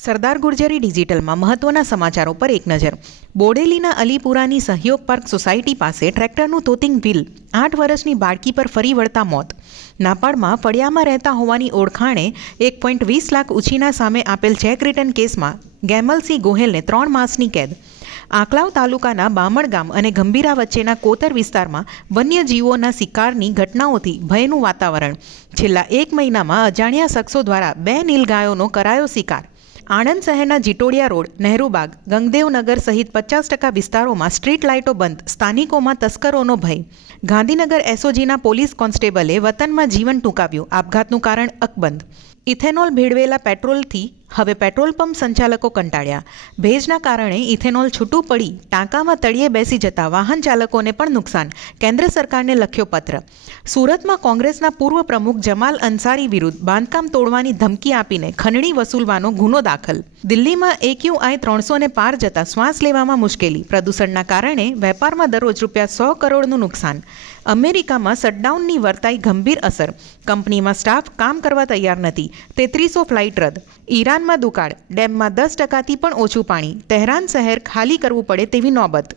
સરદાર ગુર્જરી ડિજિટલમાં મહત્વના સમાચારો પર એક નજર. બોડેલીના અલીપુરાની સહયોગ પાર્ક સોસાયટી પાસે ટ્રેક્ટરનું તોતિંગ વ્હીલ. આઠ વર્ષની બાળકી પર ફરી વળતા મોત. નાપાડમાં ફળિયામાં રહેતા હોવાની ઓળખાણે એક પોઈન્ટ વીસ લાખ ઉછીના સામે આપેલ ચેક રિટર્ન કેસમાં ગેમલસિંહ ગોહેલને ત્રણ માસની કેદ. આંકલાવ તાલુકાના બામણ ગામ અને ગંભીરા વચ્ચેના કોતર વિસ્તારમાં વન્યજીવોના શિકારની ઘટનાઓથી ભયનું વાતાવરણ. છેલ્લા એક મહિનામાં અજાણ્યા શખ્સો દ્વારા બે નીલગાયોનો કરાયો શિકાર. આણંદ શહેરના જીટોડિયા રોડ નહેરુબાગ ગંગદેવનગર સહિત પચાસ ટકા વિસ્તારોમાં સ્ટ્રીટ લાઇટો બંધ, સ્થાનિકોમાં તસ્કરોનો ભય. ગાંધીનગર એસઓજીના પોલીસ કોન્સ્ટેબલે વતનમાં જીવન ટૂંકાવ્યું, આપઘાતનું કારણ અકબંધ. ઇથેનોલ ભેળવેલા પેટ્રોલથી હવે પેટ્રોલ પંપ સંચાલકો કંટાળ્યા. ભેજના કારણે ઇથેનોલ છૂટું પડી, ટાંકામાં તળિયે બેસી જતા વાહન ચાલકોને પણ નુકસાન, કેન્દ્ર સરકારને લખ્યો પત્ર. સુરતમાં કોંગ્રેસના પૂર્વ પ્રમુખ જમાલ અંસારી વિરુદ્ધ બાંધકામ તોડવાની ધમકી આપીને ખંડણી વસૂલવાનો ગુનો દાખલ. દિલ્હીમાં એક્યુઆઈ ત્રણસો ને પાર જતા શ્વાસ લેવામાં મુશ્કેલી, પ્રદૂષણના કારણે વેપારમાં દરરોજ રૂપિયા સો કરોડનું નુકસાન. અમેરિકામાં શટડાઉનની વર્તાઈ ગંભીર અસર. કંપનીમાં સ્ટાફ કામ કરવા તૈયાર નથી. તેત્રીસો ફ્લાઇટ રદ. ઈરાનમાં દુકાળ. ડેમમાં દસ ટકાથી પણ ઓછું પાણી. તહેરાન શહેર ખાલી કરવું પડે તેવી નોબત.